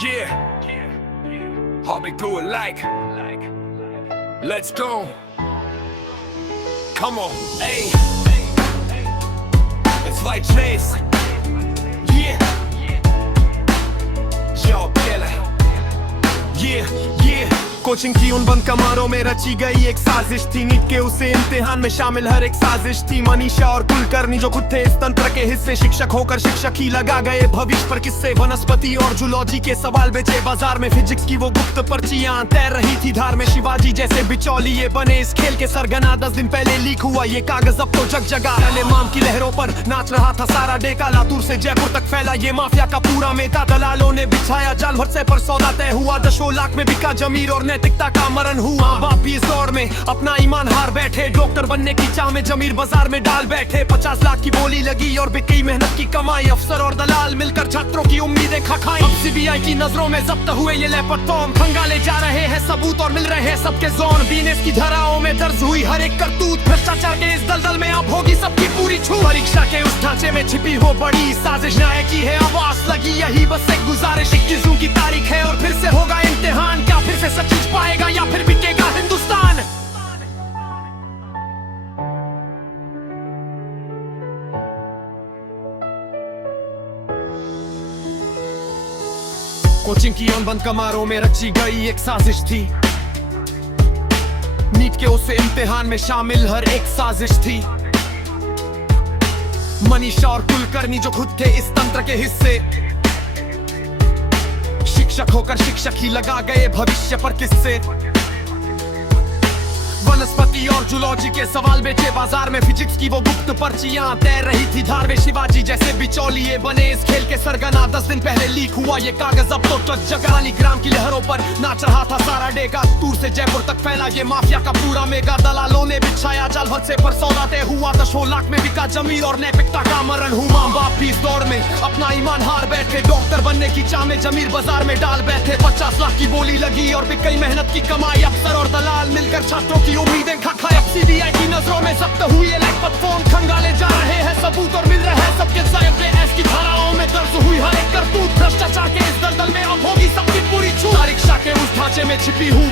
Yeah, I'll be do it like, let's go. Come on, hey, it's like Chase. Yeah, yo, yeah. Coaching की उन बंद कमरों में रची गई एक साजिश थी। नीट के उसे इम्तिहान में शामिल हर एक साजिश थी। मनीषा और कुलकर्णी जो खुद थे इस तंत्र के हिस्से, शिक्षक होकर शिक्षक ही लगा गए भविष्य पर किस्से। वनस्पति और जूलॉजी के सवाल बेचे बाजार में, फिजिक्स की वो गुप्त पर्चियां तैर रही थी धार में। शिवाजी जैसे बिचौलिए बने इस खेल के सरगना, 10 दिन पहले लीक हुआ ये कागज अब तो जग जगा। पहले माम की लहरों पर नाच रहा था सारा डेका, लातूर से जयपुर तक फैला ये माफिया का पूरा मेटा। दलालों ने बिछाया जाल भरसे पर सौदा तय हुआ, 10 लाख में बिका जमीर और नैतिकता का मरण हुआ। बाप भी इस दौर में अपना ईमान हार बैठे, डॉक्टर बनने की चाह में जमीर बाजार में डाल बैठे। 50 लाख की बोली लगी और बिकी मेहनत की कमाई, अफसर और दलाल मिलकर छात्रों की उम्मीदें खा खाई। अब सीबीआई की नजरों में जब्त हुए ये लैपटॉप, खंगाले जा रहे हैं सबूत और मिल रहे हैं सबके जोन। बीनेस की धाराओं में दर्ज हुई हर एक करतूत, भ्रष्टाचार के इस दलदल में अब होगी सबकी पूरी छूट। परीक्षा के उस ढांचे में छिपी हो बड़ी साजिश, न्याय की है आवाज लगी यही बस एक गुजारिश। 21 जून की तारीख है और फिर से होगा इम्तिहान, क्या फिर से सच पाएगा या फिर बिकेगा हिंदुस्तान। कोचिंग की उन बंद कमरों में रची गई एक साजिश थी। नीट के उस इम्तिहान में शामिल हर एक साजिश थी। मनीषा और कुलकर्णी जो खुद थे इस तंत्र के हिस्से, शिक्षक होकर शिक्षक ही लगा गए भविष्य पर किस्से। वनस्पति और जूलॉजी के सवाल बेचे बाजार में, फिजिक्स की वो गुप्त पर्चियां तैर रही थी धार में। शिवाजी जैसे बिचौलिए बने इस खेल के सरगना, 10 दिन पहले लीक हुआ ये कागज अब तो जग जगा। ग्राम की लहरों पर नाच रहा था सारा डेगा, दूर से जयपुर तक फैला ये माफिया का पूरा मेगा। दलालों ने बिछाया जाल भरसे पर सौदा तय हुआ, 10 लाख में बिका जमीर और नैतिकता का मरण हुआ। माँ बाप भी इस दौर में अपना ईमान हार बैठे, डॉक्टर बनने की चाह में जमीर बाजार में डाल बैठे। 50 लाख की बोली लगी और बिक गई मेहनत की कमाई, अफसर और दलाल मिलकर छात्रों की उम्मीदें खा खाई। अब सीबीआई की नजरों में जब्त हुई लैपटॉप फोन, खंगाले जा रहे हैं सबूत और मिल रहे हैं सबके जायब की धाराओं में दर्ज हुई हर एक करतूत। भ्रष्टाचार के इस दलदल में अब होगी सबकी पूरी छूट। परीक्षा के उस ढांचे में छिपी हुई